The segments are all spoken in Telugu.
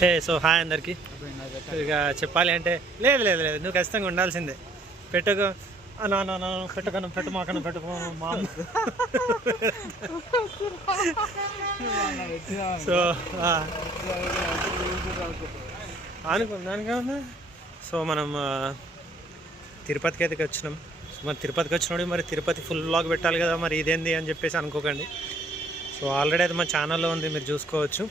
హే సో హాయ్ అందరికి. ఇక చెప్పాలి అంటే లేదు లేదు లేదు నువ్వు ఖచ్చితంగా ఉండాల్సిందే. పెట్టుకో పెట్టుకను పెట్టుమాకను పెట్టుకో మా సో అనుకుందానికా ఉంది. సో మనం తిరుపతికి అయితే వచ్చినాం. మరి తిరుపతికి వచ్చినప్పుడు మరి తిరుపతి ఫుల్ వ్లాగ్ పెట్టాలి కదా, మరి ఇదేంది అని చెప్పేసి అనుకోకండి. సో ఆల్రెడీ అది మా ఛానల్లో ఉంది, మీరు చూసుకోవచ్చు.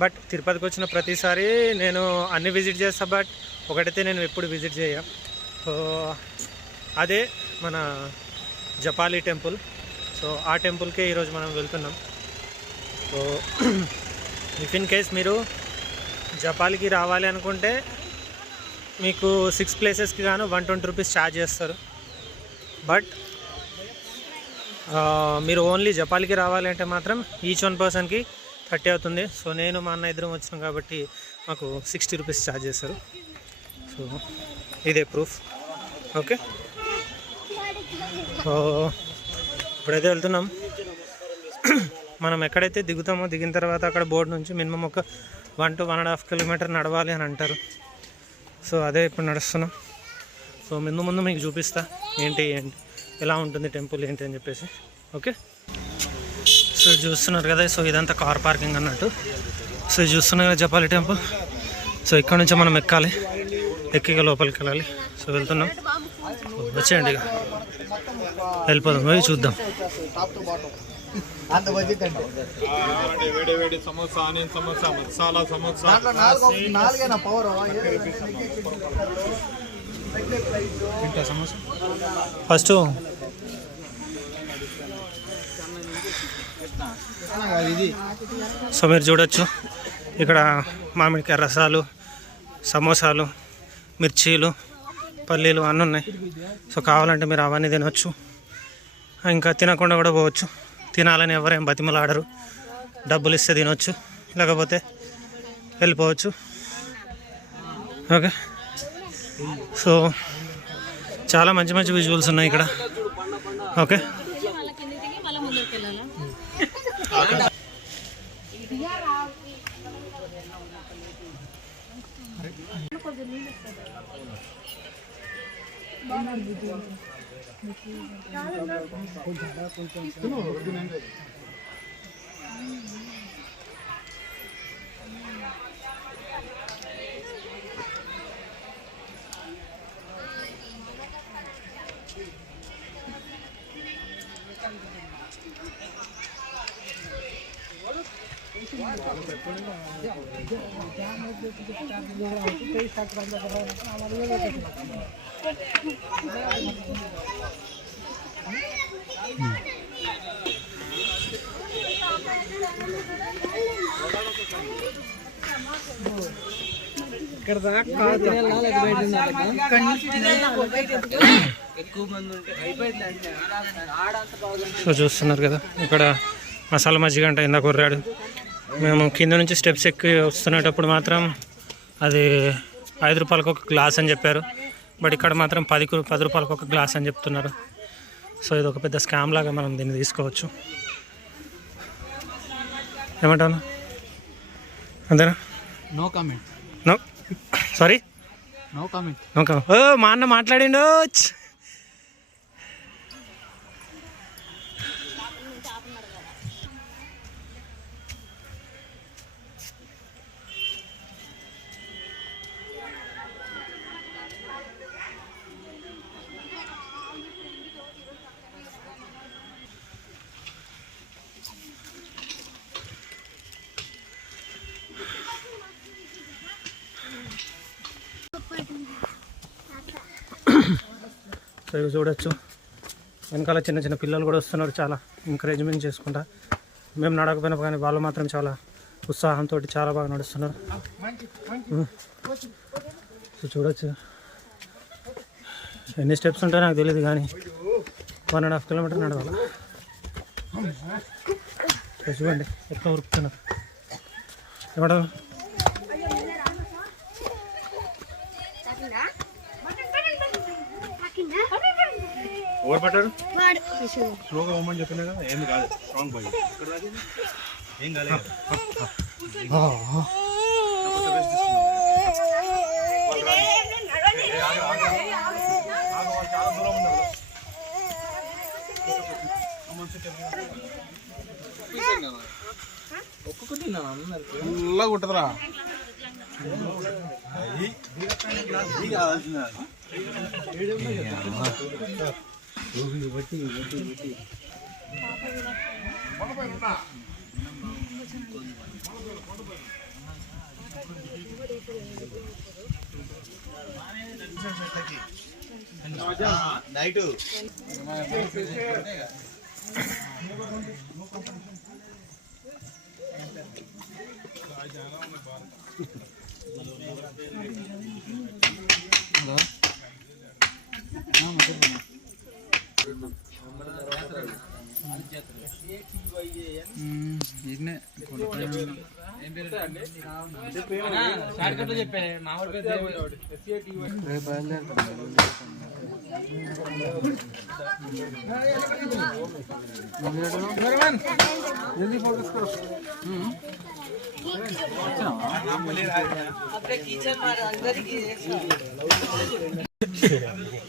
బట్ తిరుపతికి వచ్చిన ప్రతిసారి నేను అన్ని విజిట్ చేస్తా, బట్ ఒకటైతే నేను ఎప్పుడు విజిట్ చేయ. సో అదే మన జపాలి టెంపుల్. సో ఆ టెంపుల్కే ఈరోజు మనం వెళ్తున్నాం. సో ఇఫ్ ఇన్ కేస్ మీరు జపాలికి రావాలి అనుకుంటే మీకు 6 ప్లేసెస్కి గాను 120 రూపీస్ ఛార్జ్ చేస్తారు. బట్ మీరు ఓన్లీ జపాలికి రావాలి అంటే మాత్రం ఈచ్ 1 పర్సన్కి 30 అవుతుంది. సో నేను మా అన్న ఇద్దరం వచ్చినాం కాబట్టి మాకు 60 రూపీస్ ఛార్జ్ చేస్తారు. సో ఇదే ప్రూఫ్. ఓకే, సో ఇప్పుడైతే వెళ్తున్నాం. మనం ఎక్కడైతే దిగుతామో దిగిన తర్వాత అక్కడ బోర్డు నుంచి మినిమం ఒక 1 to 1.5 కిలోమీటర్ నడవాలి అని అంటారు. సో అదే ఇప్పుడు నడుస్తున్నాం. సో ముందు మీకు చూపిస్తా ఏంటి ఎలా ఉంటుంది టెంపుల్ ఏంటి అని చెప్పేసి. ఓకే, సో చూస్తున్నారు కదా. సో ఇదంతా కార్ పార్కింగ్ అన్నట్టు. సో చూస్తున్నారు కదా జపాలి టెంపుల్. సో ఇక్కడ నుంచి మనం ఎక్కాలి, ఎక్కిగా లోపలికి వెళ్ళాలి. సో వెళ్తున్నాం, వచ్చేయండి ఇక వెళ్ళిపోదాం, పోయి చూద్దాం. ఫస్ట్ సో మీరు చూడొచ్చు ఇక్కడ మామిడికాయ రసాలు, సమోసాలు, మిర్చీలు, పల్లీలు అన్నీ ఉన్నాయి. సో కావాలంటే మీరు అవన్నీ తినవచ్చు, ఇంకా తినకుండా కూడా పోవచ్చు. తినాలని ఎవరేం బతిమలాడరు, డబ్బులు ఇస్తే తినవచ్చు, లేకపోతే వెళ్ళిపోవచ్చు. ఓకే, సో చాలా మంచి మంచి విజువల్స్ ఉన్నాయి ఇక్కడ. ఓకే, సో చూస్తున్నారు కదా ఇక్కడ మసాలా మజ్జిగ అంటే ఇందాక కొర్రాడు. మేము కింద నుంచి స్టెప్స్ ఎక్కి వస్తున్నప్పుడు మాత్రం అది 5 రూపాయలకు ఒక గ్లాస్ అని చెప్పారు. బట్ ఇక్కడ మాత్రం 10 రూపాయలకు ఒక గ్లాస్ అని చెప్తున్నారు. సో ఇది ఒక పెద్ద స్కామ్ లాగా మనం దీన్ని తీసుకోవచ్చు. ఏమంటాను, అంతేనా? No comment. No sorry, no comment. No comment. ఓ మా అన్న మాట్లాడిండు. సో ఇవి చూడొచ్చు, వెనకాల చిన్న చిన్న పిల్లలు కూడా వస్తున్నారు, చాలా ఎంకరేజ్మెంట్ చేసుకుంటా. మేము నడకపోయినా కానీ వాళ్ళు మాత్రం చాలా ఉత్సాహంతో చాలా బాగా నడుస్తున్నారు. సో చూడొచ్చు ఎన్ని స్టెప్స్ ఉంటాయో నాకు తెలియదు, కానీ 1.5 కిలోమీటర్ నడవాలి. చూడండి ఎట్లా ఉరుకుతున్నారు. ఏమంటారు? ఎవరు పట్టారు? స్లోగా పోమని చెప్పినా కదా, ఏమి కాదు, స్ట్రాంగ్ బాయ్. ఏం కాలేదు. ఫుల్లా కుట్టదురా. నైటు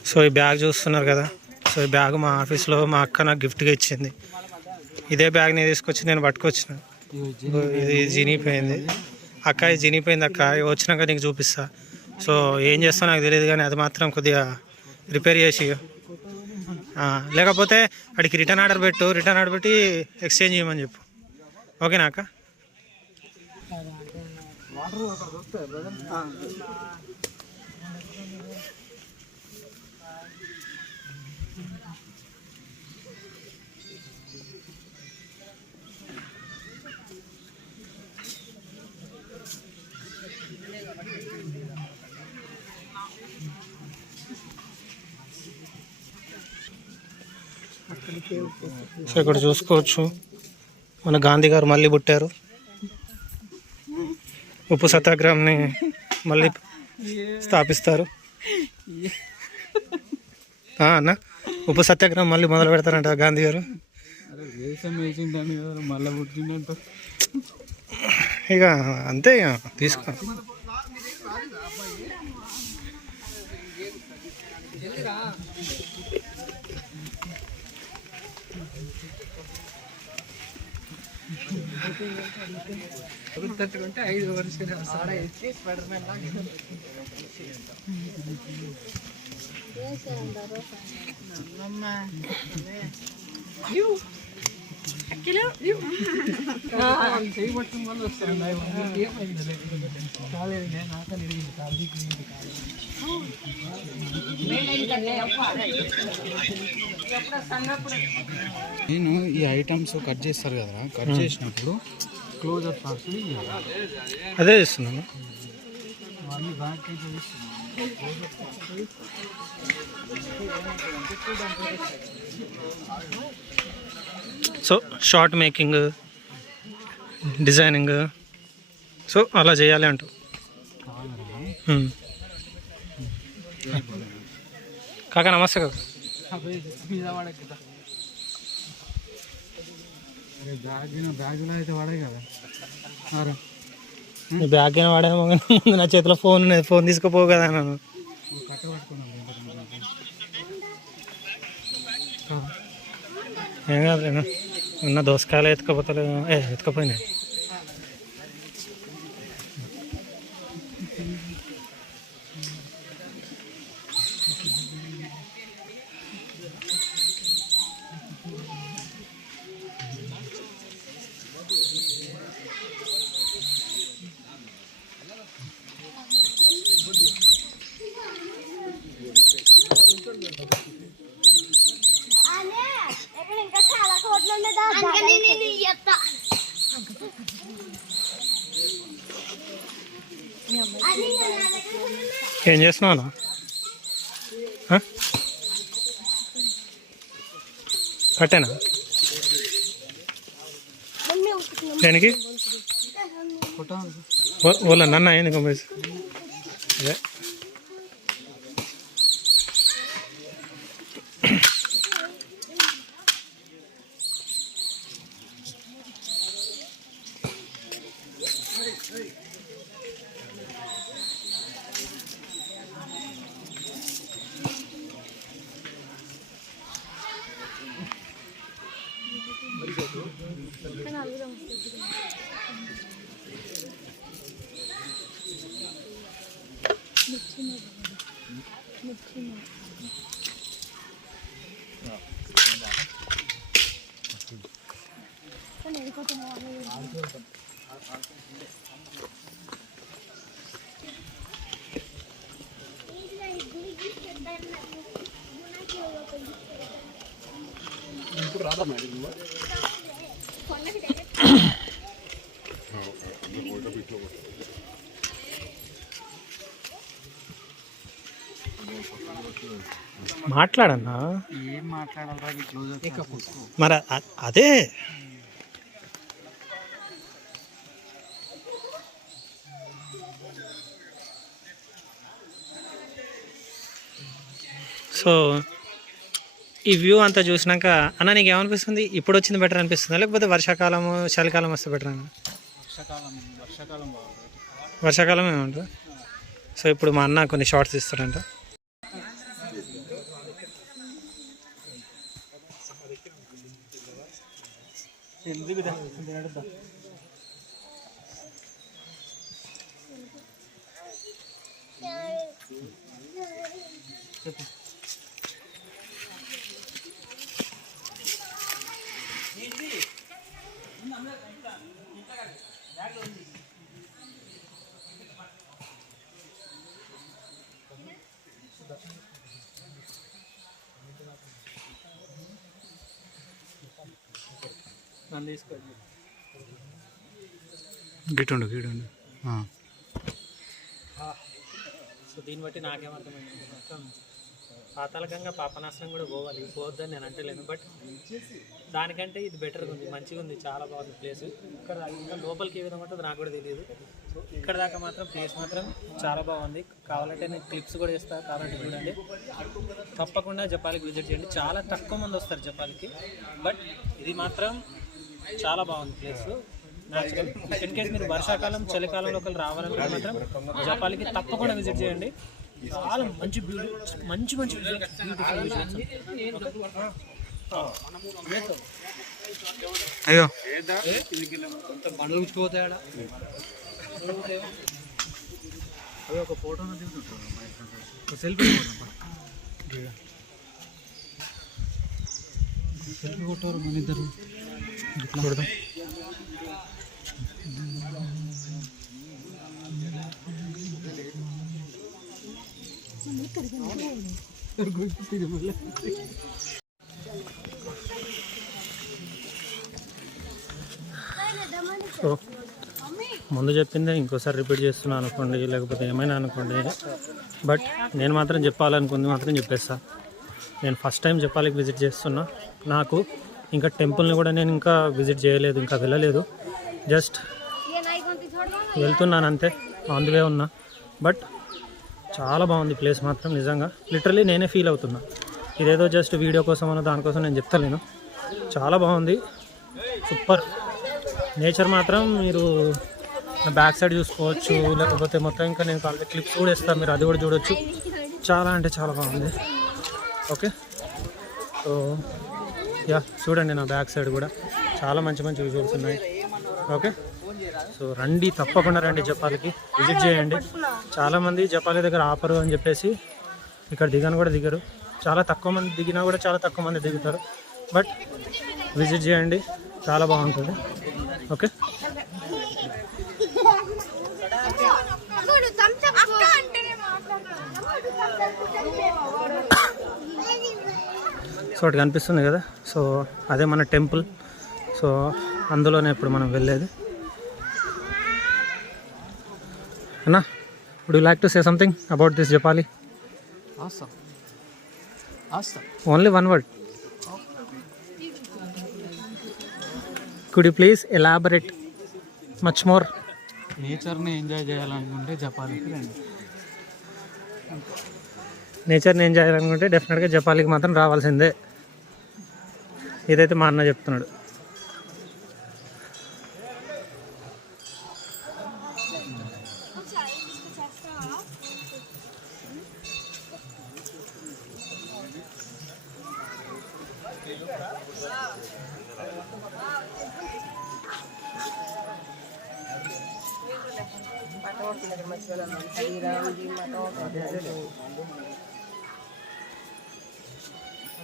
సో ఈ బ్యాగ్ చూస్తున్నారు కదా. సో ఈ బ్యాగ్ మా ఆఫీస్లో మా అక్క నాకు గిఫ్ట్గా ఇచ్చింది. ఇదే బ్యాగ్ని తీసుకొచ్చి నేను పట్టుకొచ్చిన. ఇది జినిపోయింది అక్క, ఇది జినిపోయింది అక్క, వచ్చినాక నీకు చూపిస్తా. సో ఏం చేస్తావు నాకు తెలియదు, కానీ అది మాత్రం కొద్దిగా రిపేర్ చేసి, లేకపోతే అడికి రిటర్న్ ఆర్డర్ పెట్టి ఎక్స్చేంజ్ చేయమని చెప్పు. ఓకేనా అక్క? సో ఇక్కడ చూసుకోవచ్చు, మన గాంధీ గారు మళ్ళీ పుట్టారు. ఉప్పు సత్యాగ్రహాన్ని మళ్ళీ స్థాపిస్తారు అన్న. ఉప్పు సత్యాగ్రహం మళ్ళీ మొదలు పెడతారంట గాంధీ గారు. ఇక అంతే, ఇక తీసుకో. తట్టుకుంటే 5 వర్షాలు చేయబట్టుకుని మళ్ళీ వస్తాను. కాలేదు నాక నిరిగింది కాదు. నేను ఈ ఐటమ్స్ కట్ చేస్తారు కదా, కట్ చేసినప్పుడు క్లోజర్ షాట్స్ అదే చేస్తున్నాను. అన్ని back so short making, designing, so అలా చేయాలి అంటూ. కాకా నమస్తే కాక. బ్యాగ్లో అయితే వాడే కదా. బ్యాగ్ అయినా వాడేమో, ముందు నా చేతిలో ఫోన్ ఉన్నది, ఫోన్ తీసుకుపోవు కదా నన్ను. కట్ట పట్టుకున్నాను. ఏం కాదు, నేను ఉన్న దోసకాయలు ఎత్తుకపోతలేదు, ఎత్తుకపోయినాయి. ఏం చేస్తున్నావు? కట్టేనా దేనికి? ఓలా నన్న అయింది కంపెనీ. అదే మాట్లాడన్నా. ఏం మాట్లాడాలి క్లోజ్ మరి అదే సో ఈ వ్యూ అంతా చూసినాక అన్న నీకు ఏమనిపిస్తుంది? ఇప్పుడు వచ్చింది బెటర్ అనిపిస్తుందా లేకపోతే వర్షాకాలం చలికాలం వస్తే బెటర్ అన్న? వర్షాకాలం ఏమంటారు? సో ఇప్పుడు మా అన్న కొన్ని షార్ట్స్ ఇస్తారంట. గిటుండు సో దీన్ని బట్టి నాకేమర్థమైంది, మొత్తం పాతాళకంగా పాపనాశనం కూడా పోవద్దని నేను అంటలేను. బట్ దానికంటే ఇది బెటర్గా ఉంది, మంచిగా ఉంది, చాలా బాగుంది ప్లేస్. ఇక్కడ ఇంకా లోపలికి ఏ విధంగా ఉంటుందో నాకు కూడా తెలియదు. సో ఇక్కడ దాకా మాత్రం ప్లేస్ మాత్రం చాలా బాగుంది. కావాలంటే నేను క్లిప్స్ కూడా ఇస్తాను, కావాలంటే చూడండి. తప్పకుండా జపాలికి విజిట్ చేయండి. చాలా తక్కువ మంది వస్తారు జపాలికి, బట్ ఇది మాత్రం చాలా బాగుంది ప్లేస్. న్యాచురల్ ఇన్ కేస్ మీరు వర్షాకాలం చలికాలంలో ఒకరు రావాలంటే మాత్రం జపాలికి తప్పకుండా విజిట్ చేయండి. చాలా మంచి బ్యూటిఫుల్ అయ్యో బండ్లు ఉంచుకోతాడా ఒక ఫోటో సెల్ఫీ సెల్ఫీ కొట్టారు మన ఇద్దరు కొడదాం. సో ముందు చెప్పిందే ఇంకోసారి రిపీట్ చేస్తున్నాను అనుకోండి, లేకపోతే ఏమైనా అనుకోండి, బట్ నేను మాత్రం చెప్పాలనుకుంది మాత్రం చెప్పేస్తా. నేను ఫస్ట్ టైం జపాలికి విజిట్ చేస్తున్నా. నాకు ఇంకా టెంపుల్ని కూడా నేను ఇంకా విజిట్ చేయలేదు, ఇంకా వెళ్ళలేదు. జస్ట్ వెళ్తున్నాను అంతే, ఆన్ ది వే ఉన్నా. బట్ చాలా బాగుంది ప్లేస్ మాత్రం, నిజంగా లిటరలీ నేనే ఫీల్ అవుతున్నా. ఇదేదో జస్ట్ వీడియో కోసం అన్న దానికోసం నేను చెప్తలేను. చాలా బాగుంది, సూపర్. నేచర్ మాత్రం మీరు బ్యాక్ సైడ్ చూసుకోవచ్చు, లేకపోతే మొత్తం ఇంకా నేను కాల్ క్లిప్స్ కూడా ఇస్తాను, మీరు అది కూడా చూడొచ్చు. చాలా అంటే చాలా బాగుంది. ఓకే, సో యా చూడండి, నా బ్యాక్ సైడ్ కూడా చాలా మంచి మంచి విజువల్స్ ఉన్నాయి. ఓకే, సో రండి, తప్పకుండా రండి, జపాలికి విజిట్ చేయండి. చాలామంది జపాలి దగ్గర ఆపరు అని చెప్పేసి ఇక్కడ దిగను కూడా దిగరు. చాలా తక్కువ మంది దిగినా కూడా చాలా తక్కువ మంది దిగుతారు. బట్ విజిట్ చేయండి, చాలా బాగుంటుంది. ఓకే, సో ఒకటి కనిపిస్తుంది కదా, సో అదే మన టెంపుల్. సో అందులోనే ఇప్పుడు మనం వెళ్ళేది. అన్నా, would you like to say something about this Japali? Only one word. Could you please elaborate much more? నేచర్ని ఎంజాయ్ చేయాలనుకుంటే జపాలికి రండి. నేచర్ని ఎంజాయ్ చేయాలనుకుంటే డెఫినెట్గా జపాలికి మాత్రం రావాల్సిందే. ఇదైతే మా అన్న చెప్తున్నాడు.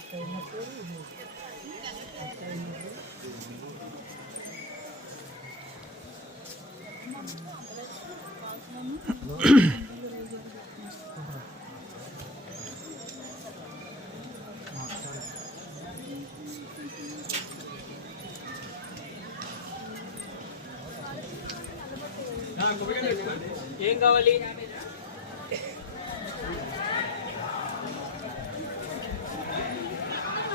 ఏం కావాలి?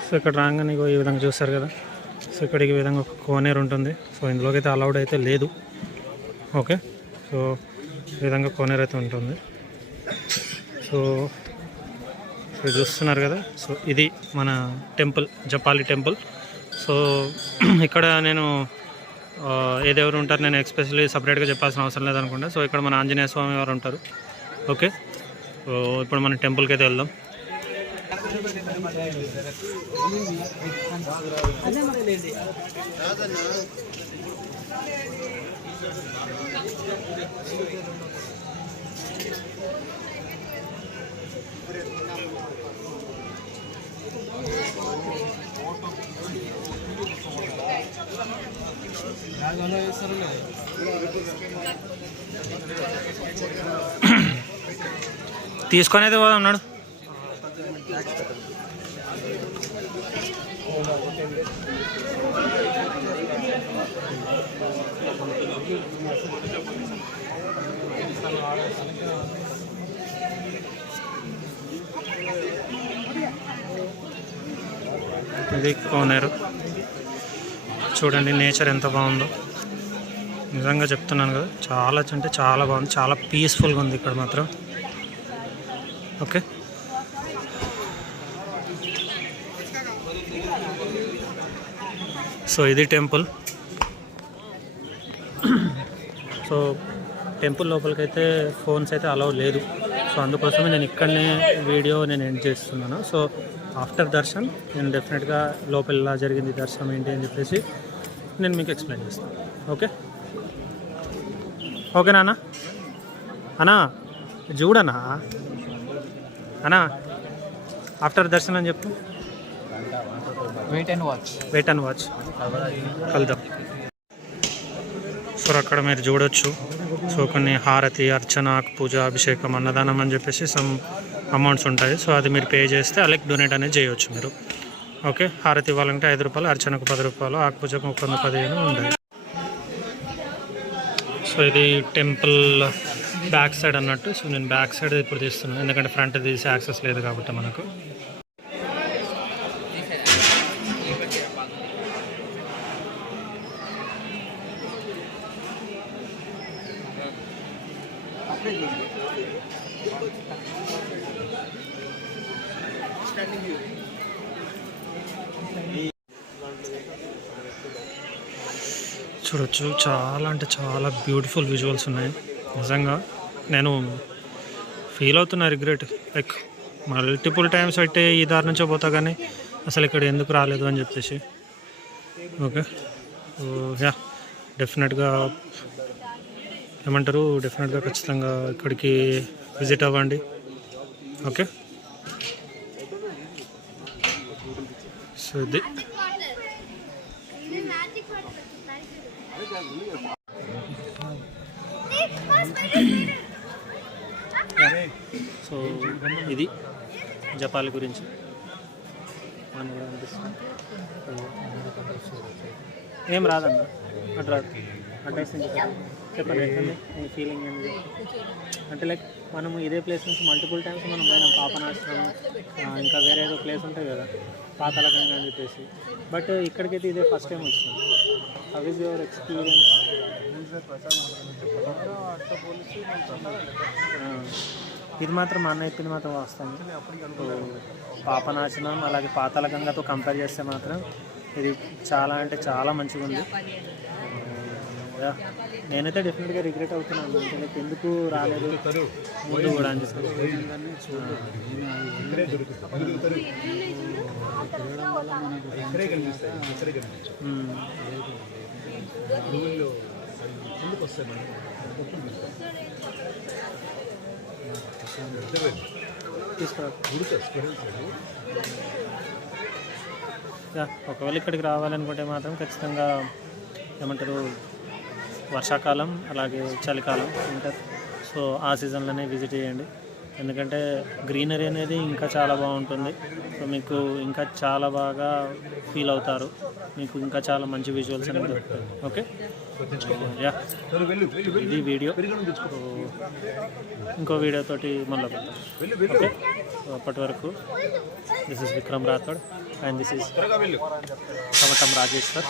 సో ఇక్కడ రాగానే ఈ విధంగా చూస్తారు కదా, సో ఇక్కడికి ఈ విధంగా ఒక కోనేరు ఉంటుంది. సో ఇందులోకి అయితే అలౌడ్ అయితే లేదు. ఓకే, సో ఈ విధంగా కోనేరు అయితే ఉంటుంది. సో ఇది చూస్తున్నారు కదా, సో ఇది మన టెంపుల్, జపాలి టెంపుల్. సో ఇక్కడ నేను ఏదెవరు ఉంటారు, నేను ఎక్స్పెషల్లీ సపరేట్గా చెప్పాల్సిన అవసరం లేదనుకుంటా. సో ఇక్కడ మన ఆంజనేయ స్వామి వారు ఉంటారు. ఓకే, సో ఇప్పుడు మన టెంపుల్కి అయితే వెళ్దాం. తీసుకొని అయితే పోదాం ఉన్నాడు. ఇది కోనేరు చూడండి, నేచర్ ఎంత బాగుందో. నిజంగా చెప్తున్నాను కదా, చాలా అంటే చాలా బాగుంది, చాలా పీస్ఫుల్గా ఉంది ఇక్కడ మాత్రం. ఓకే, సో ఇది టెంపుల్. సో టెంపుల్ లోపలికైతే ఫోన్స్ అయితే అలౌ లేదు. సో అందుకోసమే నేను ఇక్కడనే వీడియో నేను ఎండ్ చేస్తున్నాను. సో ఆఫ్టర్ దర్శన్ నేను డెఫినెట్గా లోపల ఎలా జరిగింది దర్శనం ఏంటి అని చెప్పేసి నేను మీకు ఎక్స్ప్లెయిన్ చేస్తాను. ఓకే ఓకేనా అన్న? అన్నా చూడనా అన్నా, ఆఫ్టర్ దర్శనం అని చెప్పు. వెయిట్ అండ్ వాచ్ కలుద్దాం. సో అక్కడ మీరు చూడొచ్చు. సో కొన్ని హారతి, అర్చన, పూజ, అభిషేకం, అన్నదానం అని చెప్పేసి సమ్ అమౌంట్స్ ఉంటాయి. సో అది మీరు పే చేస్తే అలాగే డొనేట్ అనేది చేయవచ్చు మీరు. ఓకే, హారతి ఇవ్వాలంటే 5 రూపాయలు, అర్చనకు 10 రూపాయలు, ఆకు పూజకు 15 ఉంటాయి. సో ఇది టెంపుల్ బ్యాక్ సైడ్ అన్నట్టు. సో నేను బ్యాక్ సైడ్ ఇప్పుడు తీస్తున్నాను, ఎందుకంటే ఫ్రంట్ తీసే యాక్సెస్ లేదు కాబట్టి మనకు. చూడొచ్చు, చాలా అంటే చాలా బ్యూటిఫుల్ విజువల్స్ ఉన్నాయి. నిజంగా నేను ఫీల్ అవుతున్నా రిగ్రెట్, లైక్ మల్టిపుల్ టైమ్స్ అయితే ఈ దారి నుంచో పోతా కానీ అసలు ఇక్కడ ఎందుకు రాలేదు అని చెప్పేసి. ఓకే, యా డెఫినెట్గా ఏమంటారు, డెఫినెట్గా ఖచ్చితంగా ఇక్కడికి విజిట్ అవ్వండి. ఓకే, సో ఇది సో ఇది జపాలి గురించి ఏం రాదన్న, అటు రాదు. అడ్రస్ చెప్పండి, మీ ఫీలింగ్ ఏంటి? అంటే లైక్ మనము ఇదే ప్లేస్ నుంచి మల్టిపుల్ టైమ్స్ మనం పోయినాం, పాపనాశ్రమం, ఇంకా వేరే ఏదో ప్లేస్ ఉంటుంది కదా పాతాళగంగా అని చెప్పేసి. బట్ ఇక్కడికైతే ఇదే ఫస్ట్ టైం వచ్చినాం. How is your experience? ఇది మాత్రం మా అన్న చెప్పింది మాత్రం వాస్తవం. పాపనాశనం అలాగే పాతాళగంగతో కంపేర్ చేస్తే మాత్రం ఇది చాలా అంటే చాలా మంచిగా ఉంది. నేనైతే డెఫినెట్గా రిగ్రెట్ అవుతున్నాను, అంటే లైక్ ఎందుకు రాలేదు ముందు కూడా అని చెప్పి. తీసుకురా ఒకవేళ ఇక్కడికి రావాలనుకుంటే మాత్రం ఖచ్చితంగా ఏమంటారు వర్షాకాలం అలాగే చలికాలం వింటర్, సో ఆ సీజన్లోనే విజిట్ చేయండి. ఎందుకంటే గ్రీనరీ అనేది ఇంకా చాలా బాగుంటుంది. సో మీకు ఇంకా చాలా బాగా ఫీల్ అవుతారు, మీకు ఇంకా చాలా మంచి విజువల్స్ అనేది దొరుకుతాయి. ఓకే, యా ఇది వీడియో. ఇంకో వీడియోతోటి మళ్ళీ ఓకే. అప్పటి వరకు this is Vikram Rathod and this is Samatham Rajeshwar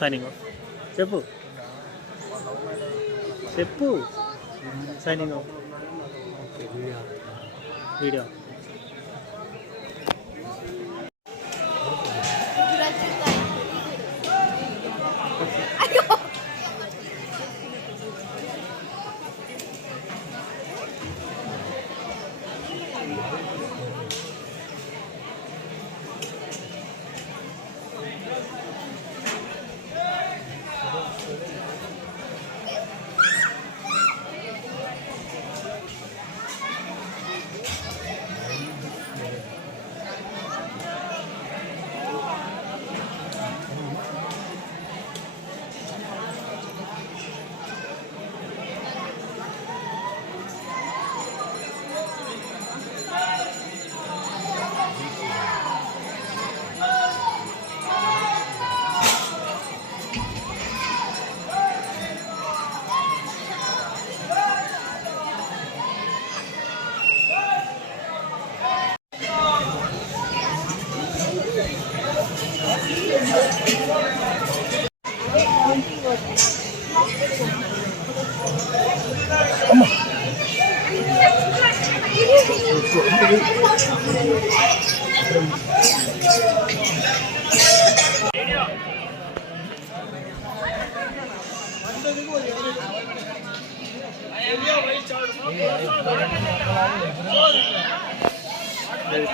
signing off. చెప్పు చెప్పు సైనింగ్ ఆఫ్. వీడియో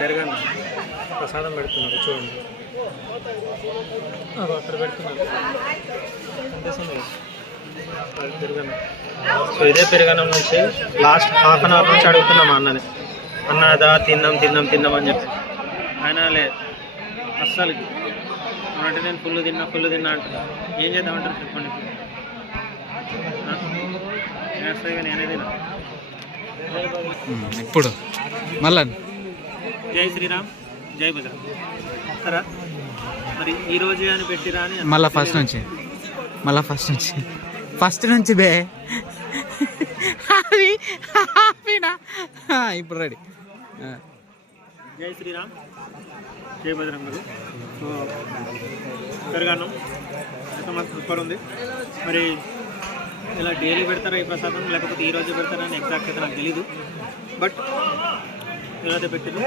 పెరగను ప్రసాదం పెడుతున్నారు చూడండి, అక్కడ పెడుతున్నారు పెరుగన్నం. సో ఇదే పెరుగన్నం నుంచి లాస్ట్ హాఫ్ అన్ అవర్ నుంచి అడుగుతున్నాం అన్నని, అన్నదా తిందాం తిందాం తిందాం అని చెప్పి ఆయన లేదు అస్సలు. అంటే నేను ఫుల్ తిన్నా అంటున్నా. ఏం చేద్దామంటారు చెప్పండి, నేనే తిన్నా. ఇప్పుడు మళ్ళా జై శ్రీరామ్ జై బజరంగ్ సరే. మరి ఈ రోజే అని పెట్టిరా అని మళ్ళీ ఫస్ట్ నుంచి బే ఇప్పుడు రెడీ. జై శ్రీరామ్ జై బజరంగ్. సో పెరగాను ఎంత మంచి సూపర్ ఉంది. మరి ఇలా డైలీ పెడతారా ఈ ప్రసాదం లేకపోతే ఈరోజు పెడతారా అని ఎగ్జాక్ట్ అయితే నాకు తెలీదు, బట్ ఈరోజు పెట్టింది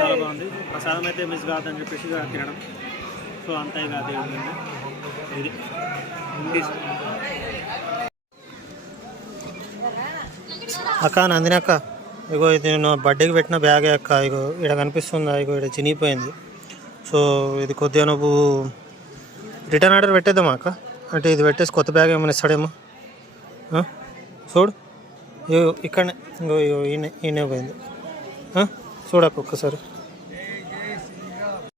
చాలా బాగుంది. ప్రసాదం అయితే మిస్ కాదని చెప్పేసి తినడం. సో అంతా ఇక అదే ఉందండి. ఇది అక్క నందిని అక్క, ఇగో ఇది నేను బర్త్డేకి పెట్టిన బ్యాగే అక్క. ఇగో ఇక్కడ కనిపిస్తుందా, ఇగో ఇక్కడ చినిగిపోయింది. సో ఇది కొద్దిగా నువ్వు రిటర్న్ ఆర్డర్ పెట్టేద్దామా అక్క? అంటే ఇది పెట్టేసి కొత్త బ్యాగ్ ఏమైనా ఇస్తాడేమో. చూడు ఇక్కడనే ఇంకో ఈయనే పోయింది. చూడక్క ఒక్కసారి.